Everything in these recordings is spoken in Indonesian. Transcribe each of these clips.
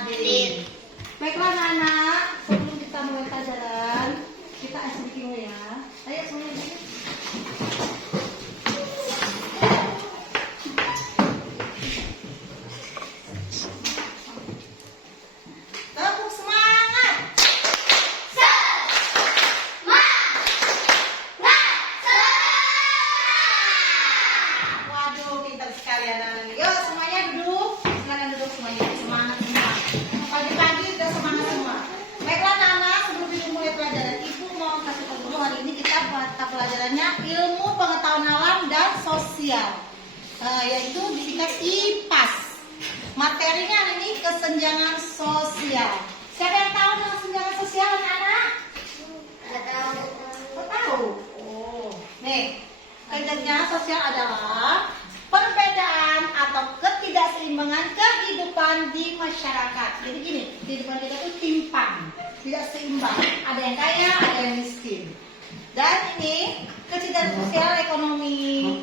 hadir. Baiklah anak-anak, sebelum kita mulai pelajaran, kita asik dulu ya. Ayo semuanya dulu. Tepuk semangat. Waduh, pintar sekali anak-anak. Yuk semuanya duduk. Silakan duduk semuanya. Semangat semua. Pagi-pagi udah semangat semua. Baiklah anak-anak, sebelum kita mulai pelajaran, Ibu mau kasih tahu dulu hari ini kita mata pelajarannya ilmu pengetahuan alam dan sosial, yaitu disingkat IPAS. Materinya hari ini kesenjangan sosial. Siapa yang tahu tentang kesenjangan sosial anak-anak? Nggak tahu. Nggak tahu. Oh, nih. Kesenjangan sosial adalah perbedaan atau ketidakseimbangan kehidupan di masyarakat. Jadi gini, kehidupan kita itu timpang, tidak seimbang. Ada yang kaya, ada yang miskin. Dan ini kesenjangan sosial ekonomi.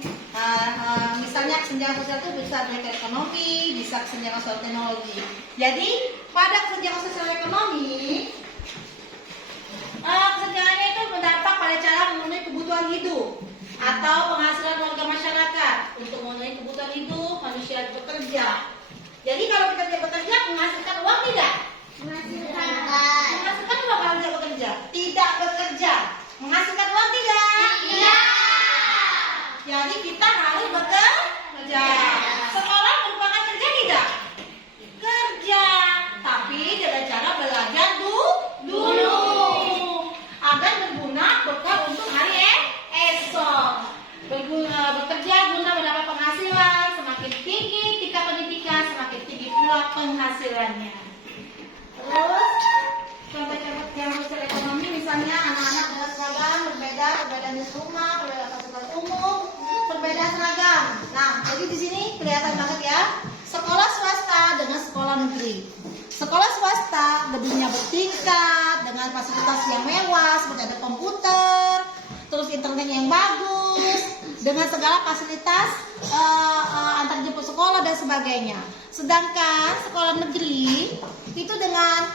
Misalnya kesenjangan sosial itu bisa baik ekonomi, bisa kesenjangan sosial teknologi. Jadi pada kesenjangan sosial ekonomi, kesenjangannya itu berdampak pada cara memenuhi kebutuhan hidup atau penghasilan warga masyarakat. Untuk memenuhi kebutuhan hidup, manusia harus bekerja. Jadi kalau kita bekerja, menghasilkan uang tidak? Menghasilkan. Menghasilkan uang kalau tidak bekerja? Tidak bekerja. Menghasilkan uang tidak? Tidak. Jadi kita harus bekerja. Sekolah merupakan kerja tidak? Kerja. Tapi dengan cara belajar dulu. Agar berguna bekal untuk hari esok. Bekerja guna mendapat penghasilan. Semakin tinggi tingkat pendidikan, semakin tinggi pula penghasilannya. Terus contoh-contoh yang sosial ekonomi, misalnya anak-anak dengan seragam berbeda, perbedaan di rumah, perbedaan fasilitas umum, perbedaan seragam. Nah, jadi di sini kelihatan banget ya, sekolah swasta dengan sekolah negeri. Sekolah swasta gedungnya bertingkat dengan fasilitas yang mewah seperti ada komputer, terus internet yang bagus, dengan segala fasilitas antar jemput sekolah dan sebagainya. Sedangkan sekolah negeri itu dengan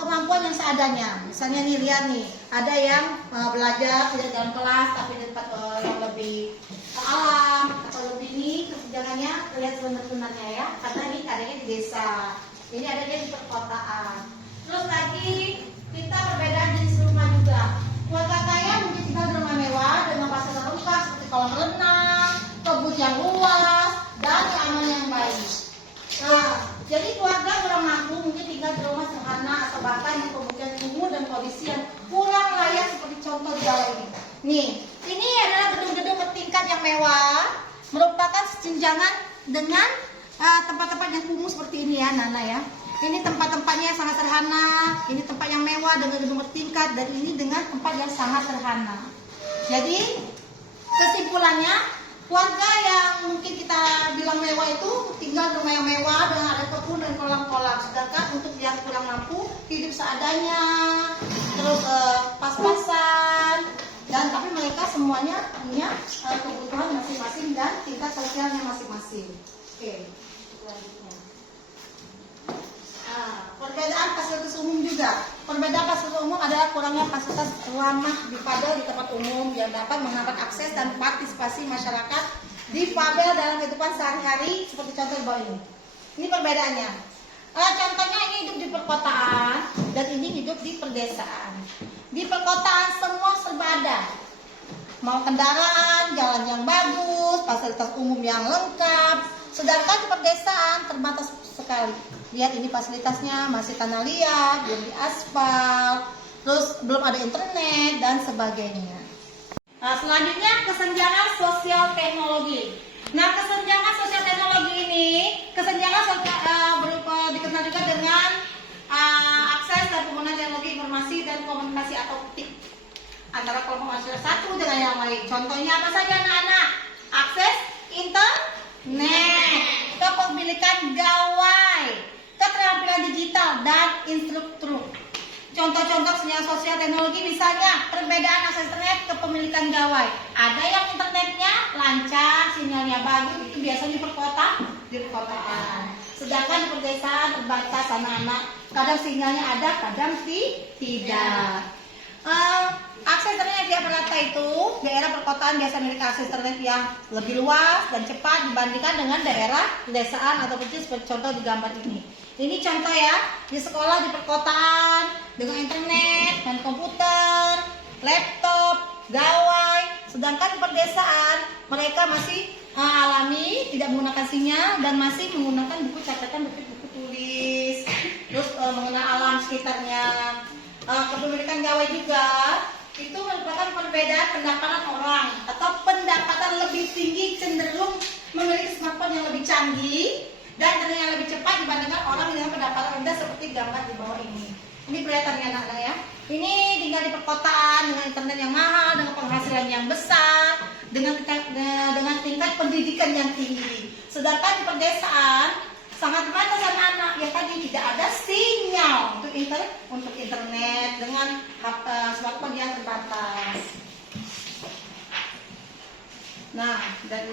kemampuan yang seadanya. Misalnya nih, lihat nih, ada yang belajar tidak dalam kelas tapi di tempat yang lebih alam atau lebih ini kesenjangannya lihat sebenarnya ya, karena ini adanya di desa, ini adanya di perkotaan. Terus lagi kita perbedaan jenis rumah juga. Keluarga kaya mungkin tinggal di rumah mewah dengan fasilitas lengkap seperti kolam renang, kebun yang luas, dan keamanan yang baik. Nah, jadi keluarga orang mampu mungkin tinggal di rumah sederhana atau bahkan di pemukiman kumuh dan kondisi yang kurang layak seperti contoh di bawah ini. Nih, ini adalah gedung-gedung bertingkat yang mewah, merupakan sejenjangan dengan tempat-tempat yang kumuh seperti ini ya, Nana ya. Ini tempat-tempatnya yang sangat sederhana, ini tempat yang mewah dengan gedung bertingkat, dan ini dengan tempat yang sangat sederhana. Jadi kesimpulannya, keluarga yang mungkin kita bilang mewah itu tinggal di rumah yang mewah dengan ada kebun dan kolam-kolam. Sedangkan untuk yang kurang mampu hidup seadanya, terus pas-pasan, dan tapi mereka semuanya punya kebutuhan masing-masing dan tingkat sosialnya masing-masing. Oke, selanjutnya. Perbedaan fasilitas umum juga. Perbedaan fasilitas umum adalah kurangnya fasilitas ramah difabel di tempat umum yang dapat menghambat akses dan partisipasi masyarakat difabel dalam kehidupan sehari-hari seperti contoh di bawah ini. Ini perbedaannya. Contohnya ini hidup di perkotaan dan ini hidup di perdesaan. Di perkotaan semua serba ada. Mau kendaraan, jalan yang bagus, fasilitas umum yang lengkap. Sedangkan di perdesaan terbatas sekali. Lihat ini fasilitasnya masih tanah liat, belum diaspal, terus belum ada internet dan sebagainya. Nah, selanjutnya kesenjangan sosial teknologi. Nah, kesenjangan sosial teknologi ini, kesenjangan berupa dikenal juga dengan akses dan penggunaan teknologi informasi dan komunikasi atau TIK antara kelompok masyarakat satu dengan yang lain. Contohnya apa saja anak-anak? Akses internet, kepemilikan gawai, keterampilan digital dan instruktur. Contoh-contoh kesenjangan sosial teknologi misalnya perbedaan akses internet, kepemilikan gawai. Ada yang internetnya lancar, sinyalnya bagus, itu biasanya di perkotaan. di perkotaan. Sedangkan di pedesaan terbatas anak-anak, kadang sinyalnya ada, kadang tidak. Akses internet yang merata itu, daerah perkotaan biasa memiliki akses internet yang lebih luas dan cepat dibandingkan dengan daerah pedesaan atau kecil seperti contoh di gambar ini. Ini contoh ya, di sekolah di perkotaan dengan internet dan komputer, laptop, gawai. Sedangkan di pedesaan mereka masih alami, tidak menggunakan sinyal dan masih menggunakan buku catatan, buku tulis, terus mengenal alam sekitarnya. Kepemilikan gawai juga itu merupakan perbedaan pendapatan orang atau pendapatan lebih tinggi cenderung memiliki smartphone yang lebih canggih dan internet yang lebih cepat dibandingkan orang dengan pendapatan rendah seperti gambar di bawah ini. Ini kelihatannya anak-anak ya. Ini tinggal di perkotaan dengan internet yang mahal, dengan penghasilan yang besar, dengan tingkat pendidikan yang tinggi. Sedangkan di pedesaan sangat terbatas anak-anak yang tadi tidak ada sinyal untuk internet dengan smartphone yang terbatas. Nah, dan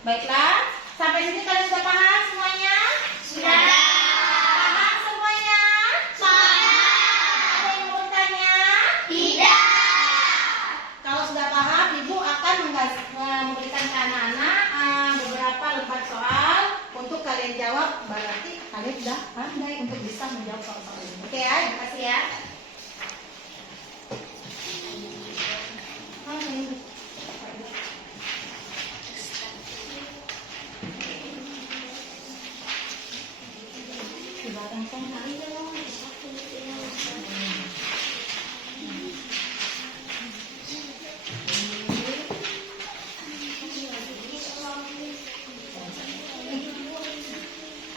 baiklah, sampai sini kalian sudah paham semuanya? Sudah. Paham semuanya? Sudah. Ada yang mau bertanya? Tidak. Kalau sudah paham, Ibu akan memberikan ke anak-anak beberapa lembar soal untuk kalian jawab. Berarti kalian sudah pandai untuk bisa menjawab soal-soal ini. Oke ya, terima kasih ya.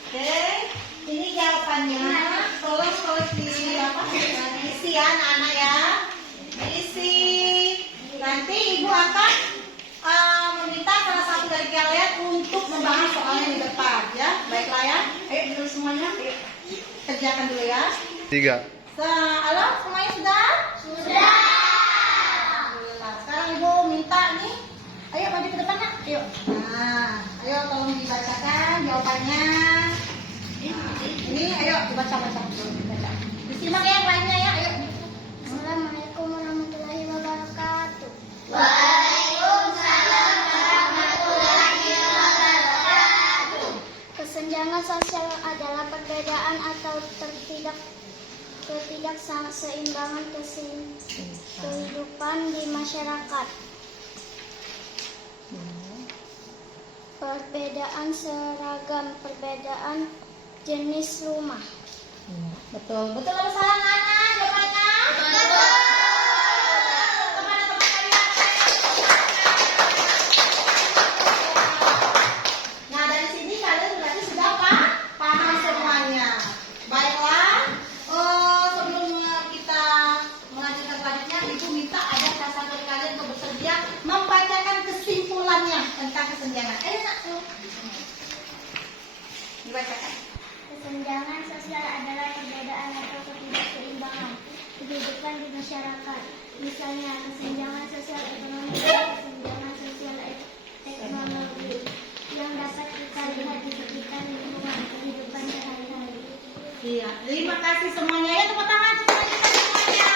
Oke, ini jawabannya. Tolong diisi ya anak-anak ya. Diisi. Nanti Ibu akan meminta salah satu dari kalian untuk membahas soalnya di depan ya. Baiklah ya. Ayo dulu semuanya. Ayo. Kerjakan dulu ya. 3. Halo, semuanya sudah? Sudah. Alhamdulillah. Sekarang Ibu minta nih. Ayo maju ke depan nak. Ayo. Nah, ayo tolong dibacakan jawabannya. Ini ayo dibaca-baca. Disimak ya yang lainnya ya. Ayo. Assalamualaikum warahmatullahi wabarakatuh. Waalaikumsalam warahmatullahi wabarakatuh. Kesenjangan sosial adalah perbedaan atau ketidakseimbangan kehidupan di masyarakat. Perbedaan seragam, perbedaan jenis rumah. Betul. Betul apa salah anak-anak? Jawabannya? Betul. Teman-teman kalian. Nah, dari sini kalian berarti sudah paham semuanya. Baiklah, sebelum kita melanjutkan selanjutnya, Ibu minta ada salah satu dari kalian untuk bersedia membacakan kesimpulannya tentang kesenjangan. Ayo nak, dibacakan. Kesenjangan sosial adalah perbedaan atau ketidakseimbangan kehidupan di masyarakat. Misalnya, kesenjangan sosial ekonomi dan kesenjangan sosial teknologi yang dapat kita lihat di sekitar lingkungan kehidupan sehari-hari. Iya, terima kasih semuanya ya, tepuk tangan semuanya semuanya.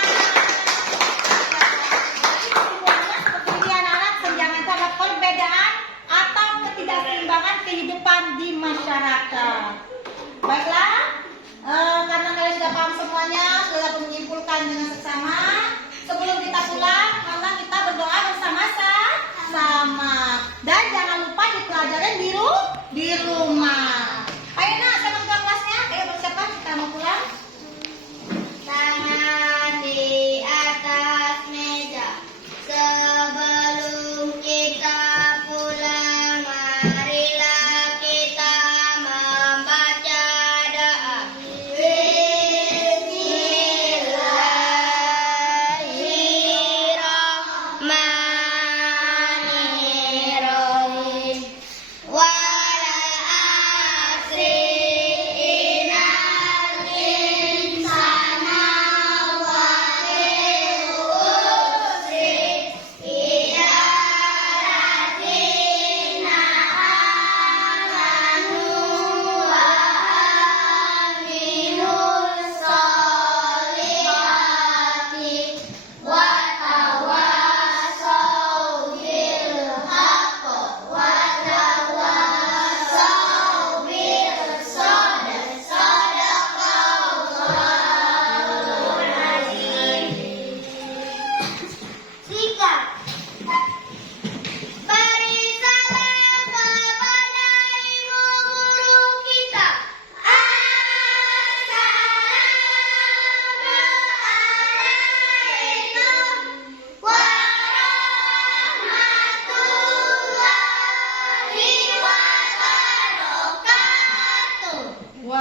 Jadi kesimpulannya seperti ini anak-anak, kesenjangan itu adalah perbedaan atau ketidakseimbangan kehidupan di masyarakat. Baiklah, karena kalian sudah paham semuanya, sudah menyimpulkan dengan seksama. Sebelum kita pulang, karena kita berdoa bersama.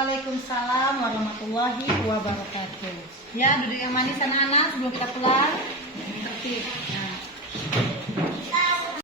Waalaikumsalam warahmatullahi wabarakatuh. Ya, duduk yang manis anak-anak sebelum kita pulang. Tertib.